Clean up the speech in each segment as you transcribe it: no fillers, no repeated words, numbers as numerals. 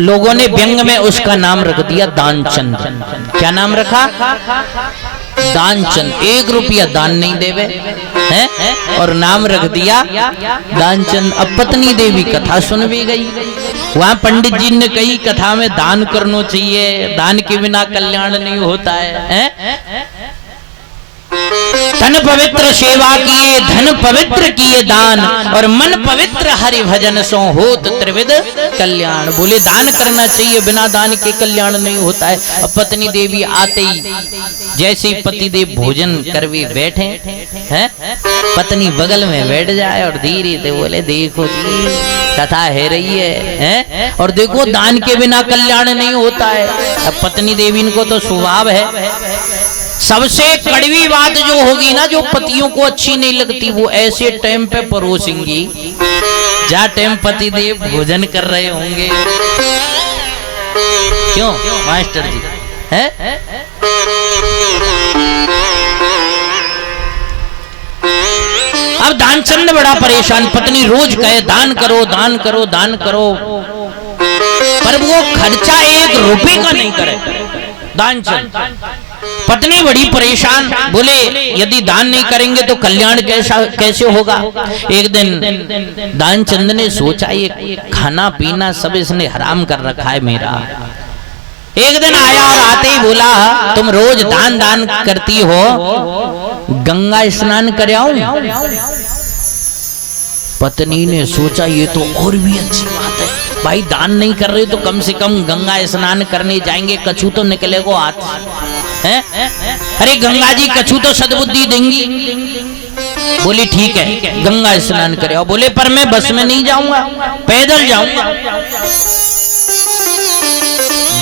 लोगों ने व्यंग में उसका नाम रख दिया दानचंद। क्या नाम रखा? दानचंद। 1 रुपया दान नहीं देवे हैं और नाम रख दिया दानचंद। अब पत्नी देवी कथा सुन भी गई। वहां पंडित जी ने कही कथा में दान करना चाहिए, दान के बिना कल्याण नहीं होता है? तन पवित्र सेवा किए, धन पवित्र किए दान, और मन पवित्र हरि भजन सो होत त्रिविध कल्याण। बोले दान करना चाहिए, बिना दान के कल्याण नहीं होता है। अब पत्नी देवी आते ही जैसे पति देव भोजन करवे बैठे हैं, पत्नी बगल में बैठ जाए और धीरे से बोले देखो जी कथा है रही है और देखो दान के बिना कल्याण नहीं होता है। अब पत्नी देवी को तो स्वभाव है, सबसे कड़वी बात जो होगी ना, जो पतियों को अच्छी नहीं लगती, वो ऐसे टाइम पे परोसेंगी जहाँ टाइम पति देव भोजन कर रहे होंगे। क्यों मास्टर जी है? अब दानचंद बड़ा परेशान, पत्नी रोज कहे दान करो दान करो दान करो, पर वो खर्चा 1 रुपए का नहीं करे दानचंद। पत्नी बड़ी परेशान, बोले यदि दान नहीं करेंगे तो कल्याण कैसे होगा। एक दिन दानचंद ने सोचा ये खाना पीना सब इसने हराम कर रखा है मेरा। एक दिन आया और आते ही बोला तुम रोज दान दान करती हो, गंगा स्नान कर आऊं? पत्नी ने सोचा ये तो और भी अच्छी बात है, भाई दान नहीं कर रहे तो कम से कम गंगा स्नान करने जाएंगे, कछू तो निकलेगो हाथ है? अरे गंगा जी कछू तो सद्बुद्धि देंगी। बोली ठीक है गंगा स्नान करे। और बोले पर मैं बस में नहीं जाऊंगा, पैदल जाऊंगा।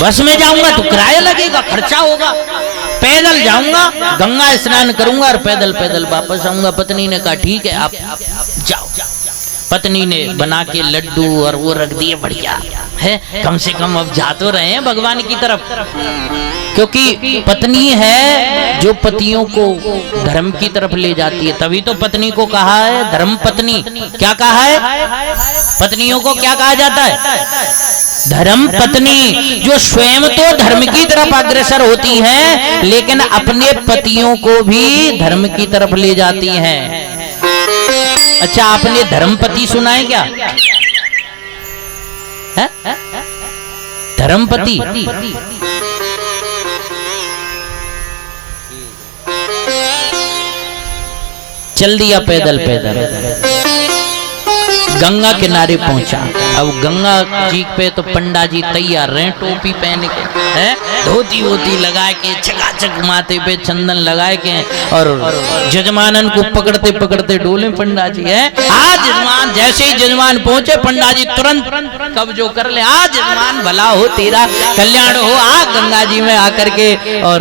बस में जाऊंगा तो किराया लगेगा, खर्चा होगा, पैदल जाऊंगा, गंगा स्नान करूंगा और पैदल पैदल वापस आऊंगा। पत्नी ने कहा ठीक है आप जाओ। पत्नी ने बना के लड्डू और वो रख दिए, बढ़िया है, कम से कम अब जा तो रहे हैं भगवान की तरफ। क्योंकि पत्नी है जो पतियों को धर्म की तरफ ले जाती है, तभी तो पत्नी को कहा है धर्म पत्नी। क्या कहा है? पत्नियों को क्या कहा जाता है? धर्म पत्नी, जो स्वयं तो धर्म की तरफ अग्रसर होती हैं लेकिन अपने पतियों को भी धर्म की तरफ ले जाती हैं। अच्छा आपने धर्मपति सुना है क्या? है? धर्मपति चल दिया पैदल पैदल, गंगा किनारे पहुंचा। अब गंगा जी पे तो पंडा जी तैयार रहे, टोपी पहन के हैं, धोती वोती लगा के, चकाचक माथे पे चंदन लगा के, और जजमानन को पकड़ते पकड़ते डोले पंडा जी है। आज जजमान, जैसे ही जजमान पहुंचे पंडा जी तुरंत कब्जो कर ले, आज जजमान भला हो, तेरा कल्याण हो, आ गंगा जी में आकर के। और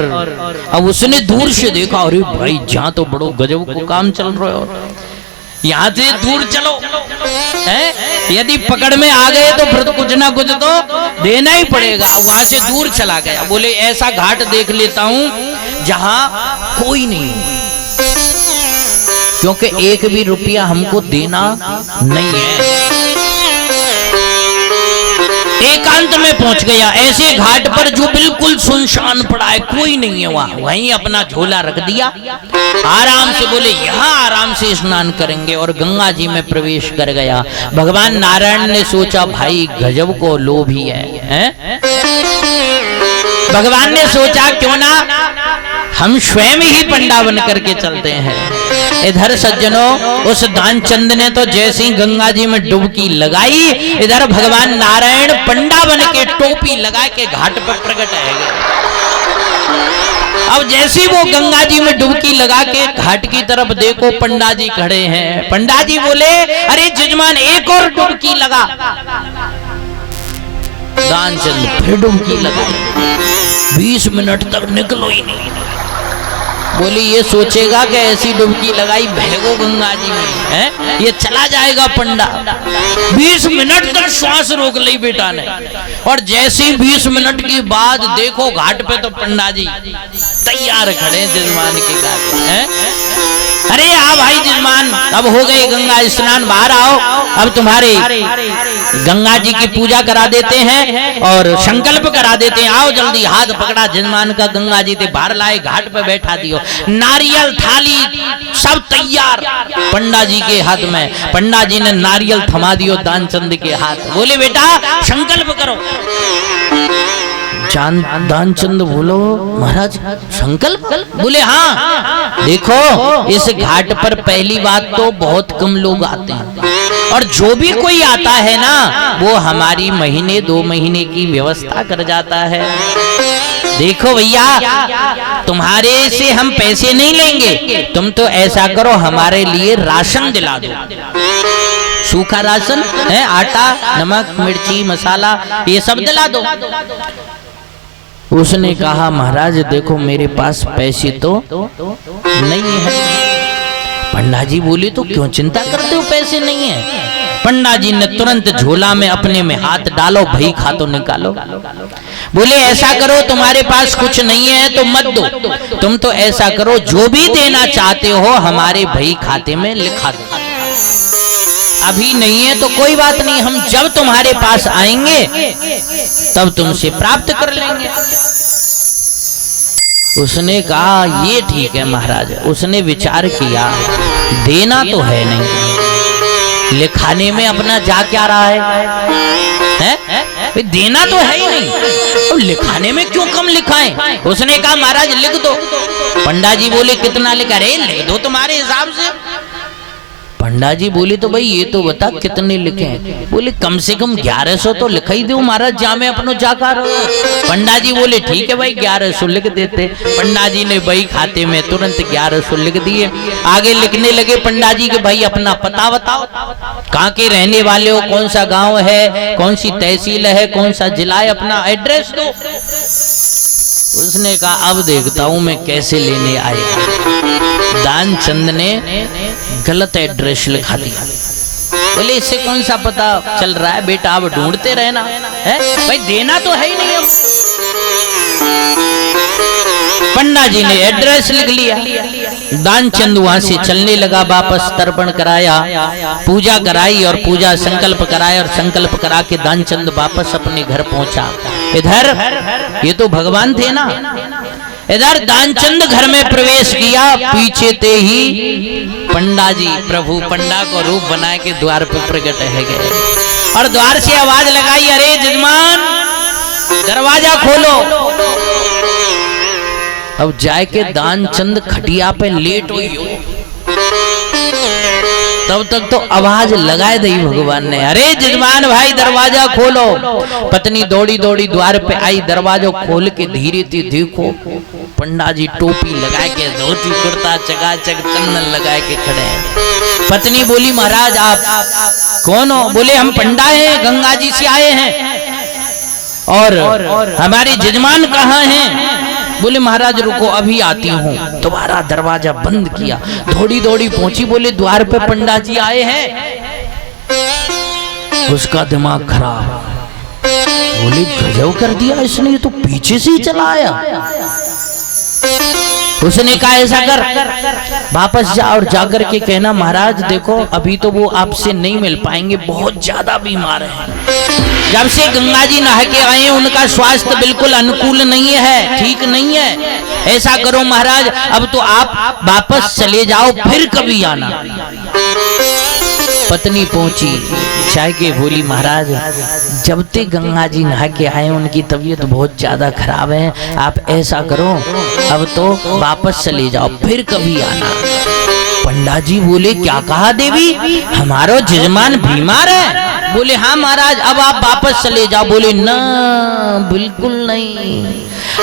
अब उसने दूर से देखा, अरे भाई जहाँ तो बड़ो गजब को काम चल रहा है, यहाँ से दूर चलो है? यदि पकड़ में आ गए तो फिर तो कुछ ना कुछ तो देना ही पड़ेगा। वहां से दूर चला गया, बोले ऐसा घाट देख लेता हूं जहां कोई नहीं, क्योंकि 1 भी रुपया हमको देना नहीं है। एकांत में पहुंच गया, ऐसे घाट पर जो बिल्कुल सुनसान पड़ा है, कोई नहीं है वहां। वहीं अपना झोला रख दिया, आराम से बोले यहाँ आराम से स्नान करेंगे, और गंगा जी में प्रवेश कर गया। भगवान नारायण ने सोचा भाई गजब को लोभी है? भगवान ने सोचा क्यों ना हम स्वयं ही पंडा बन करके चलते हैं। इधर सज्जनों उस दानचंद ने तो जैसे ही गंगा जी में डुबकी लगाई, इधर भगवान नारायण पंडा बन के टोपी लगा के घाट पर प्रकट है गए। अब जैसे वो गंगा जी में डुबकी लगा के घाट की तरफ देखो, पंडा जी खड़े हैं। पंडा जी बोले अरे जजमान एक और डुबकी लगा। दानचंद फिर डुबकी लगाई, 20 मिनट तक निकलो ही नहीं। बोली ये सोचेगा कि ऐसी डुबकी लगाई भैगो गंगा जी में है, ये चला जाएगा पंडा। 20 मिनट तक श्वास रोक ली बेटा ने, और जैसे ही 20 मिनट के बाद देखो घाट पे तो पंडा जी तैयार खड़े जजमान के घाट है। अरे आ भाई जजमान, अब हो गए गंगा स्नान, बाहर आओ, अब तुम्हारे गंगा जी की पूजा करा देते हैं और संकल्प करा देते हैं, आओ जल्दी। हाथ पकड़ा जजमान का, गंगा जी ते बाहर लाए, घाट पे बैठा दियो, नारियल थाली सब तैयार पंडा जी के हाथ में। पंडा जी ने नारियल थमा दियो दानचंद के हाथ, बोले बेटा संकल्प करो। दानचंद बोलो महाराज संकल्प? बोले हाँ। देखो इस घाट पर पहली बात तो बहुत कम लोग आते हैं, और जो भी कोई आता है ना वो हमारी महीने 2 महीने की व्यवस्था कर जाता है। देखो भैया तुम्हारे से हम पैसे नहीं लेंगे, तुम तो ऐसा करो हमारे लिए राशन दिला दो, सूखा राशन है, आटा नमक मिर्ची मसाला ये सब दिला दो। उसने कहा महाराज देखो मेरे पास पैसे तो नहीं है। पंडा जी बोले तो क्यों चिंता करते हो, पैसे नहीं है? पंडा जी ने तुरंत झोला में अपने में हाथ डालो, भई खातो निकालो। बोले ऐसा करो तुम्हारे पास कुछ नहीं है तो मत दो, तुम तो ऐसा करो जो भी देना चाहते हो हमारे भई खाते में लिखा दो। अभी नहीं है तो कोई बात नहीं, हम जब तुम्हारे पास आएंगे तब तुमसे प्राप्त कर लेंगे। उसने कहा ये ठीक है महाराज। उसने विचार किया देना तो है नहीं, लिखाने में अपना जा क्या रहा है? देना तो है ही नहीं, तो लिखाने में क्यों कम लिखाएं? उसने कहा महाराज लिख दो। पंडा जी बोले कितना लिखा? अरे लिख दो तुम्हारे हिसाब से। पंडा जी बोले तो भाई ये तो बता कितने लिखे हैं? बोले कम से कम 1100 तो लिखा ही दो महाराज, जामे अपनो जाकर। पंडा जी बोले ठीक है भाई 1100 लिख देते। पंडा जी ने भाई खाते में तुरंत 1100 लिख दिए। आगे लिखने लगे पंडा जी के भाई अपना पता बताओ, कहाँ के रहने वाले हो, कौन सा गांव है, कौन सी तहसील है, कौन सा जिला है, अपना एड्रेस दो। उसने कहा अब देखता हूं मैं कैसे लेने आया। दानचंद ने गलत एड्रेस लिखा दिया। बोले इससे कौन सा पता चल रहा है बेटा, अब ढूंढते रहना है भाई, देना तो है ही नहीं। अब पंडा जी ने एड्रेस लिख लिया। दानचंद वहां से चलने लगा, वापस तर्पण कराया, पूजा कराई और पूजा संकल्प कराया, और संकल्प करा के दानचंद वापस अपने घर पहुंचा। इधर ये तो भगवान थे ना, इधर दानचंद घर में प्रवेश किया, पीछे ते ही पंडा जी प्रभु पंडा को रूप बना के द्वार पर प्रकट है गए, और द्वार से आवाज लगाई अरे जजमान दरवाजा खोलो। अब जाए के दानचंद खटिया पे लेट हुई हो, तब तक तो आवाज लगाए दी भगवान ने, अरे जजमान भाई दरवाजा खोलो। पत्नी दौड़ी दौड़ी द्वार पे आई, दरवाजा खोल के धीरे धीरे देखो पंडा जी टोपी लगा के, धोती कुर्ता चकाचक चंदन लगा के खड़े हैं। पत्नी बोली महाराज आप कौन हो? बोले हम पंडा हैं, गंगा जी से आए हैं, और हमारे जजमान कहाँ हैं? बोले महाराज रुको अभी आती हूँ। तुम्हारा दरवाजा बंद किया, दौड़ी दौड़ी पहुंची, बोले द्वार पे पंडा जी आए हैं। उसका दिमाग खराब, बोले गजब कर दिया इसने, ये तो पीछे से ही चला आया। उसने कहा ऐसा कर वापस जा और जाकर के कहना महाराज देखो अभी तो वो आपसे नहीं मिल पाएंगे, बहुत ज्यादा बीमार हैं, जब से गंगा जी नहा के आए उनका स्वास्थ्य बिल्कुल अनुकूल नहीं है, ठीक नहीं है। ऐसा करो महाराज अब तो आप वापस चले जाओ, फिर कभी आना। पत्नी पहुंची चाय के, बोली महाराज जब तक गंगा जी नहा के आए उनकी तबीयत बहुत ज्यादा खराब है, आप ऐसा करो अब तो वापस चले जाओ, फिर कभी आना। पंडा जी बोले क्या कहा देवी, हमारा जजमान बीमार है? बोले हाँ महाराज अब आप वापस चले जाओ। बोले ना बिल्कुल नहीं,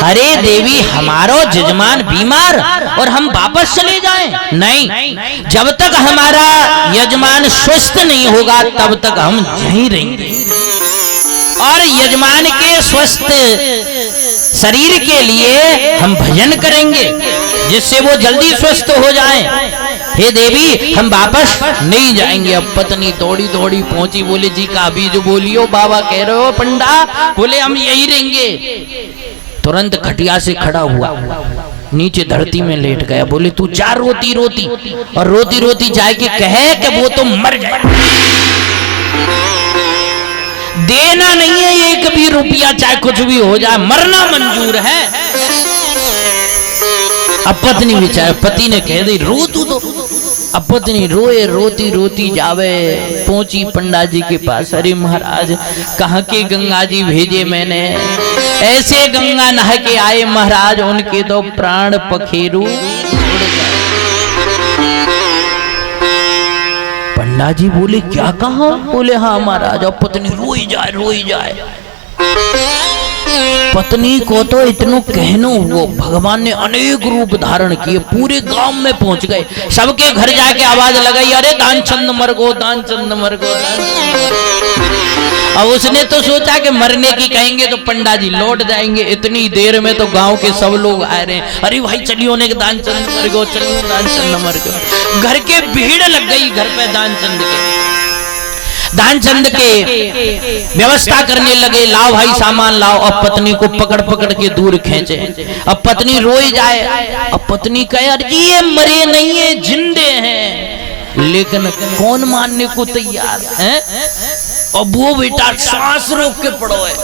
अरे देवी हमारा जजमान बीमार और हम वापस चले जाएं? नहीं, जब तक हमारा यजमान स्वस्थ नहीं होगा तब तक हम यहीं रहेंगे, और यजमान के स्वस्थ शरीर के लिए हम भजन करेंगे जिससे वो जल्दी स्वस्थ हो जाएं। हे देवी हम वापस नहीं जाएंगे। अब पत्नी दौड़ी दौड़ी पहुंची, बोले जी का अभी जो बोलियो बाबा कह रहे हो पंडा, बोले हम यही रहेंगे। तुरंत खटिया से खड़ा हुआ, नीचे धरती में लेट गया। बोले तू जा रोती रोती, और रोती रोती जाके कहे कि वो तो मर जाए, देना नहीं है एक भी रुपया, चाहे कुछ भी हो जाए, मरना मंजूर है। अब पत्नी बेचारे पति ने कह दी रो तू तो। अब पत्नी रोए, रोती रोती जावे, पहुंची पंडा जी के पास। अरे महाराज कहाँ के गंगा जी भेजे मैंने, ऐसे गंगा नहा के आए महाराज, उनके तो प्राण पखेरु। पंडा जी बोले क्या कहा? बोले हाँ महाराज। और पत्नी रोई जाए रोई जाए। पत्नी को तो इतनो कहनो हुआ, भगवान ने अनेक रूप धारण किए, पूरे गांव में पहुंच गए, सबके घर जाके आवाज लगाई, अरे दानचंद मर गो, दानचंद मर गो, अब उसने तो सोचा कि मरने की कहेंगे तो पंडा जी लौट जाएंगे, इतनी देर में तो गांव के सब लोग आ रहे हैं। अरे भाई चलियो ने दानचंद मर गो, चलियो दानचंद मर गो। घर के भीड़ लग गई घर पे दानचंद के। दानचंद के व्यवस्था करने लगे, लाओ भाई सामान लाओ। अब पत्नी को पकड़ पकड़ के दूर खींचे। अब पत्नी रोई जाए। अब पत्नी कहे अरे ये मरे नहीं है, जिंदे हैं, लेकिन कौन मानने को तैयार है? अब वो बेटा सांस रोक के पड़ो है।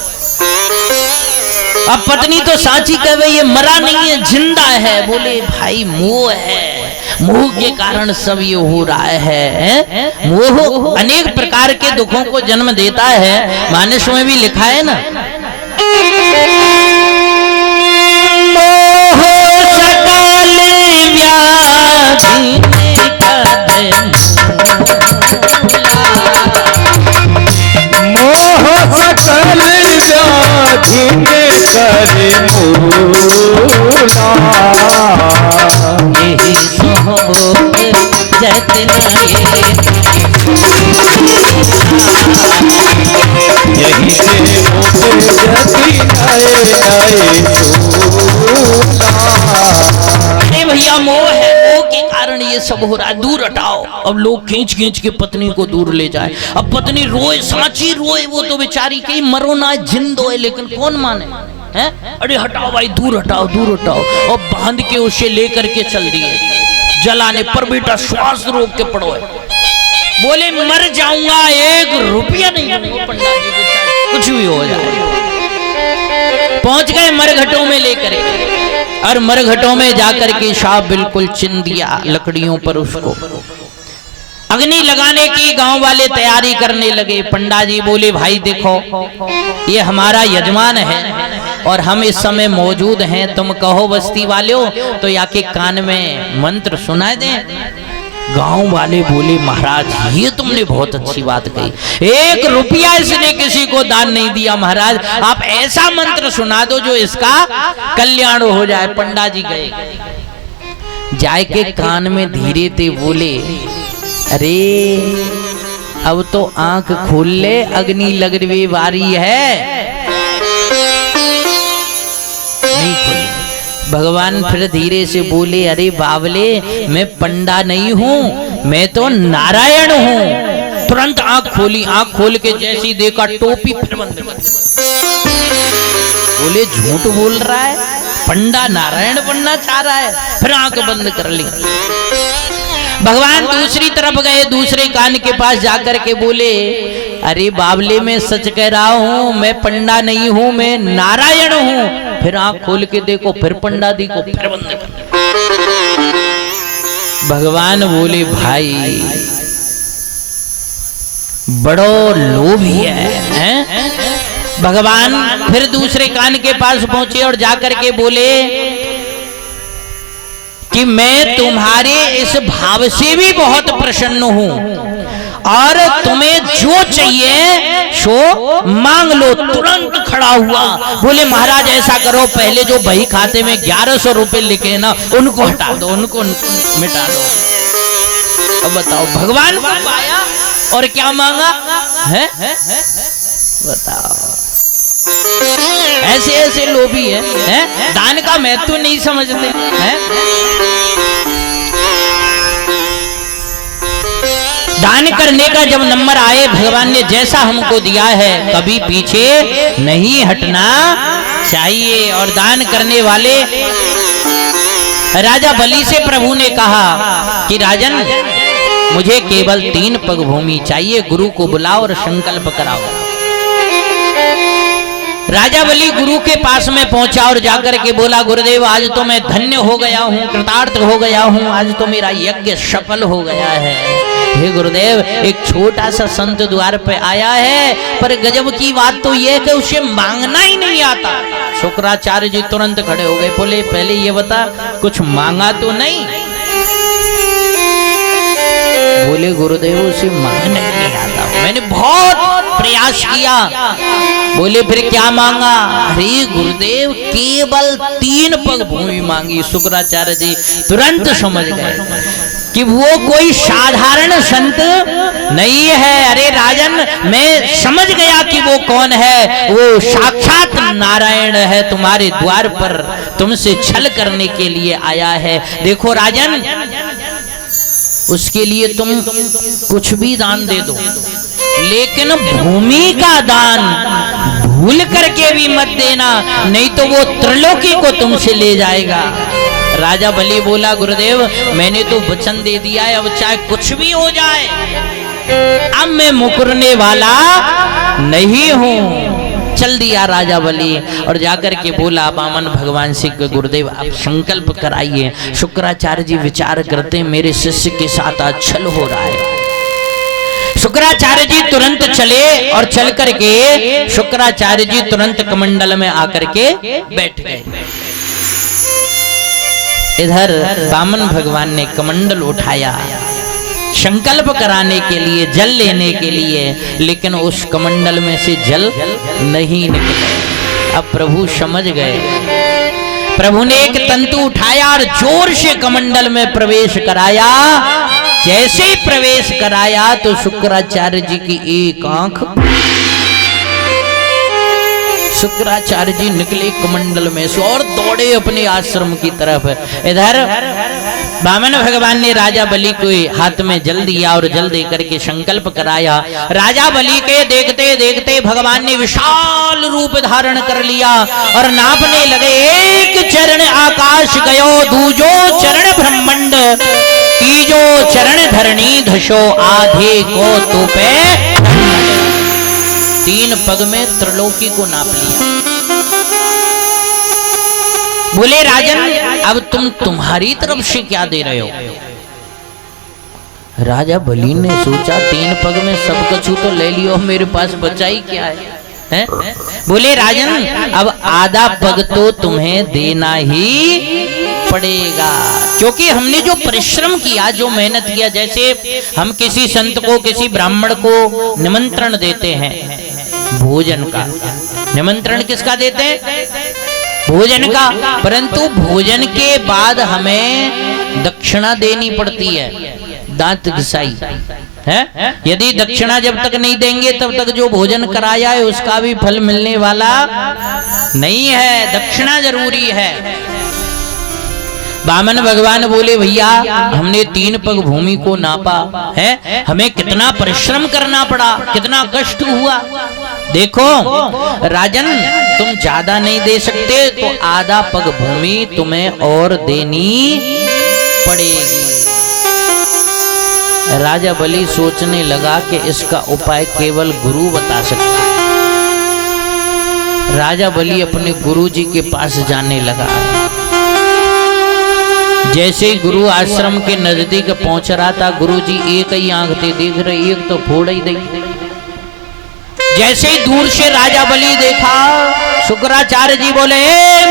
अब पत्नी तो साची कहे ये मरा नहीं है, जिंदा है। बोले भाई मोह है, मोह के कारण सब ये हो रहा है। मोह अनेक प्रकार के दुखों को जन्म देता है। मानस में भी लिखा है ना, मोह सकल व्याधि मोह सकल व्याधि करे मूला, यही यही से जति नए नए सूला। अरे भैया मोह है, मोह के कारण ये सब हो रहा है, दूर हटाओ। अब लोग खींच खींच के पत्नी को दूर ले जाए। अब पत्नी रोए, सांची रोए, वो तो बेचारी कहीं मरो ना जिंदो है, लेकिन कौन माने हैं? अरे हटाओ भाई, दूर हटाओ, दूर हटाओ। और बांध के उसे लेकर के चल दिए जलाने पर। बेटा श्वास रोक के पड़ो है। बोले मर जाऊंगा, एक रुपया नहीं दूंगा पंडा जी को, चाहे कुछ भी हो जाए। पहुंच गए मरघटों में लेकर के, और मरघटों में जाकर के साहब बिल्कुल चिन दिया लकड़ियों पर उसको। अग्नि लगाने की गांव वाले तैयारी करने लगे। पंडा जी बोले भाई देखो ये हमारा यजमान है और हम इस समय मौजूद हैं, तुम कहो बस्ती वालों तो या के कान में मंत्र सुनाए दें। गांव वाले बोले महाराज ये तुमने बहुत अच्छी बात कही, एक रुपया इसने किसी को दान नहीं दिया महाराज, आप ऐसा मंत्र सुना दो जो इसका कल्याण हो जाए। पंडा जी गए, जाए के कान में धीरे से बोले अरे अब तो आंख खोल ले, अग्नि लगने वाली है। नहीं खोली। भगवान फिर धीरे से बोले अरे बावले मैं पंडा नहीं हूं, मैं तो नारायण हूं। तुरंत आंख खोली, आंख खोल के जैसी देखा टोपी फिर बंद कर। बोले झूठ बोल रहा है, पंडा नारायण बनना चाह रहा है। फिर आंख बंद कर ली। भगवान दूसरी तरफ गए, दूसरे कान के पास जाकर के बोले अरे बावले मैं सच कह रहा हूं, मैं पंडा नहीं हूं, मैं नारायण हूं। फिर आंख खोल के देखो, फिर पंडा दी को फिर बंद कर। भगवान बोले भाई बड़ो लोभी है? भगवान फिर दूसरे कान के पास पहुंचे और जाकर के बोले कि मैं तुम्हारे इस भाव से भी बहुत प्रसन्न हूं और तुम्हें जो चाहिए सो मांग लो। तुरंत खड़ा हुआ, बोले महाराज ऐसा करो पहले जो बही खाते में 1100 रुपए लिखे ना उनको हटा दो, उनको मिटा दो। अब बताओ भगवान को पाया और क्या मांगा है? बताओ ऐसे ऐसे लोभी है? दान का महत्व नहीं समझते हैं? दान करने का जब नंबर आए, भगवान ने जैसा हमको दिया है कभी पीछे नहीं हटना चाहिए। और दान करने वाले राजा बलि से प्रभु ने कहा कि राजन, मुझे केवल 3 पग भूमि चाहिए, गुरु को बुलाओ और संकल्प कराओ। राजा बलि गुरु के पास में पहुंचा और जाकर के बोला, गुरुदेव आज तो मैं धन्य हो गया हूँ, कृतार्थ हो गया हूँ, आज तो मेरा यज्ञ सफल हो गया है। हे गुरुदेव, एक छोटा सा संत द्वार पे आया है, पर गजब की बात तो यह है कि उसे मांगना ही नहीं आता। शुक्राचार्य जी तुरंत खड़े हो गए, बोले पहले ये बता कुछ मांगा तो नहीं? बोले गुरुदेव उसे मांगने नहीं आता, मैंने बहुत प्रयास किया। बोले फिर क्या मांगा? अरे गुरुदेव केवल 3 पग भूमि मांगी। शुक्राचार्य जी तुरंत समझ गए कि वो कोई साधारण संत नहीं है। अरे राजन, मैं समझ गया कि वो कौन है, वो साक्षात नारायण है, तुम्हारे द्वार पर तुमसे छल करने के लिए आया है। देखो राजन, उसके लिए तुम कुछ भी दान दे दो, लेकिन भूमि का दान भूल करके भी मत देना, नहीं तो वो त्रिलोकी को तुमसे ले जाएगा। राजा बलि बोला, गुरुदेव मैंने तो वचन दे दिया है, अब चाहे कुछ भी हो जाए, अब मैं मुकरने वाला नहीं हूं। चल दिया राजा बलि और जाकर के बोला बामन भगवान से, गुरुदेव आप संकल्प कराइए। शुक्राचार्य जी विचार करते, मेरे शिष्य के साथ आज छल हो रहा है। शुक्राचार्य जी तुरंत चले और चल करके शुक्राचार्य जी तुरंत कमंडल में आकर के बैठ गए। इधर बामन भगवान ने कमंडल उठाया संकल्प कराने के लिए, जल लेने के लिए, लेकिन उस कमंडल में से जल नहीं निकला। अब प्रभु समझ गए। प्रभु ने एक तंतु उठाया और जोर से कमंडल में प्रवेश कराया। जैसे ही प्रवेश कराया तो शुक्राचार्य जी की एक आंख, शुक्राचार्य जी निकले कमंडल में से और दौड़े अपने आश्रम की तरफ। इधर बामन भगवान ने राजा बलि को हाथ में जल दिया और जल देकर के संकल्प कराया। राजा बलि के देखते देखते भगवान ने विशाल रूप धारण कर लिया और नापने लगे। एक चरण आकाश गयो, दूजो चरण ब्रह्मांड, तीजो चरण धरणी धसो, आधे को तूपे। 3 पग में त्रिलोकी को नाप लिया। बोले राजन, अब तुम्हारी तरफ से क्या दे रहे हो? राजा बलि ने सोचा 3 पग में सब कछु तो ले लियो, मेरे पास बचा ही क्या है? बोले राजन, अब आधा पग तो तुम्हें देना ही पड़ेगा, क्योंकि हमने जो परिश्रम किया, जो मेहनत किया। जैसे हम किसी संत को, किसी ब्राह्मण को निमंत्रण देते हैं भोजन का, निमंत्रण किसका देते हैं? भोजन का। परंतु भोजन के बाद हमें दक्षिणा देनी पड़ती है, दांत घिसाई है। यदि दक्षिणा जब तक नहीं देंगे तब तक जो भोजन कराया है उसका भी फल मिलने वाला नहीं है। दक्षिणा जरूरी है। बामन भगवान बोले, भैया हमने 3 पग भूमि को नापा है, हमें कितना परिश्रम करना पड़ा, कितना कष्ट हुआ। देखो राजन, तुम ज्यादा नहीं दे सकते तो आधा पग भूमि तुम्हें और देनी पड़ेगी। राजा बलि सोचने लगा कि इसका उपाय केवल गुरु बता सकता है। राजा बलि अपने गुरु जी के पास जाने लगा। जैसे ही गुरु आश्रम के नजदीक पहुंच रहा था, गुरु जी एक ही आंख से देख रहे, एक तो फोड़ ही दई। जैसे ही दूर से राजा बलि देखा, शुक्राचार्य जी बोले,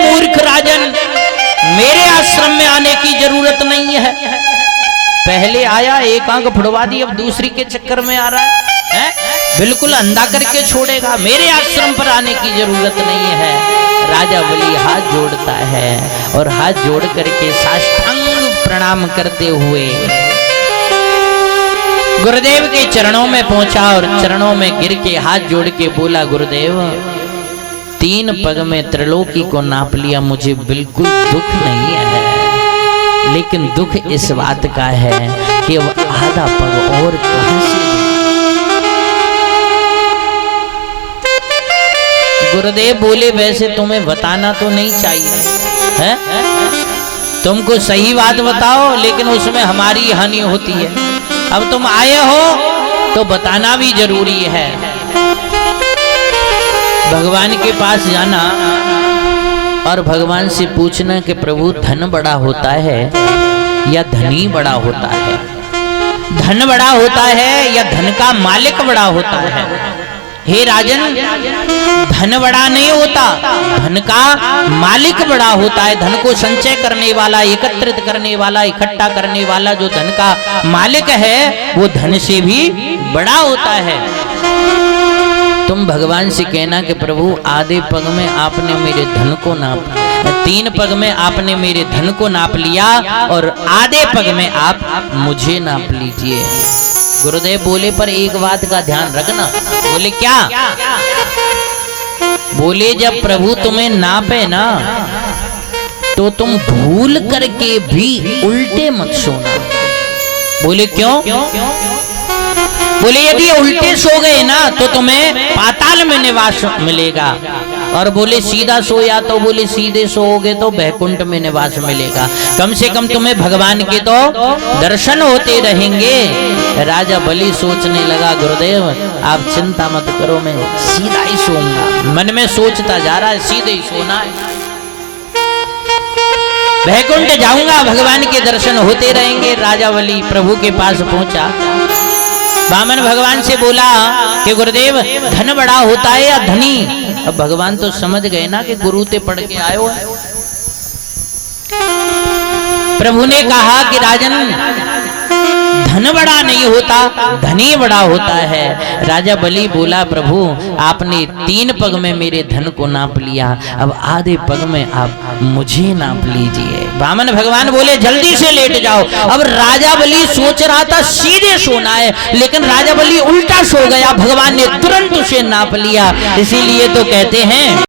मूर्ख राजन, मेरे आश्रम में आने की जरूरत नहीं है। पहले आया, एक आंख फुड़वा दी, अब दूसरी के चक्कर में आ रहा है? बिल्कुल अंधा करके छोड़ेगा। मेरे आश्रम पर आने की जरूरत नहीं है। राजा बलि हाथ जोड़ता है और हाथ जोड़ करके साष्टांग प्रणाम करते हुए गुरुदेव के चरणों में पहुंचा और चरणों में गिर के हाथ जोड़ के बोला, गुरुदेव 3 पग में त्रिलोकी को नाप लिया, मुझे बिल्कुल दुख नहीं है, लेकिन दुख इस बात का है कि अब आधा पग और कहां से। गुरुदेव बोले, वैसे तुम्हें बताना तो नहीं चाहिए है? तुमको सही बात बताओ, लेकिन उसमें हमारी हानि होती है। अब तुम आए हो तो बताना भी जरूरी है। भगवान के पास जाना और भगवान से पूछना कि प्रभु धन बड़ा होता है या धनी बड़ा होता है, धन बड़ा होता है या धन का मालिक बड़ा होता है। हे राजन, धन बड़ा नहीं होता, धन का मालिक बड़ा होता है। धन को संचय करने वाला, एकत्रित करने वाला, इकट्ठा करने वाला जो धन का मालिक है वो धन से भी बड़ा होता है। तुम भगवान से कहना कि प्रभु आधे पग में आपने मेरे धन को नाप, 3 पग में आपने मेरे धन को नाप लिया और आधे पग में आप मुझे नाप लीजिए। गुरुदेव बोले पर एक बात का ध्यान रखना। बोले क्या? बोले जब प्रभु तुम्हें नापे ना तो तुम भूल करके भी उल्टे मत सोना। बोले क्यों? बोले यदि उल्टे सो गए ना तो तुम्हें पाताल में निवास मिलेगा, और बोले सीधा सोया तो बोले सीधे सोओगे तो बैकुंठ में निवास मिलेगा। कम से कम तुम्हें भगवान के तो दर्शन होते रहेंगे। राजा बलि सोचने लगा, गुरुदेव आप चिंता मत करो, मैं सीधा ही सोऊंगा। मन में सोचता जा रहा है सीधे ही सोना है, बैकुंठ जाऊंगा, भगवान के दर्शन होते रहेंगे। राजा बलि प्रभु के पास पहुंचा, वामन भगवान से बोला कि गुरुदेव धन बड़ा होता है या धनी? अब भगवान तो समझ गए ना कि गुरु ते पढ़ के आयो है। प्रभु ने कहा कि राजन धन बड़ा नहीं होता, धनी बड़ा होता है। राजा बलि बोला, प्रभु आपने 3 पग में मेरे धन को नाप लिया, अब आधे पग में आप मुझे नाप लीजिए। वामन भगवान बोले जल्दी से लेट जाओ। अब राजा बलि सोच रहा था सीधे सोना है, लेकिन राजा बलि उल्टा सो गया। भगवान ने तुरंत उसे नाप लिया। इसीलिए तो कहते हैं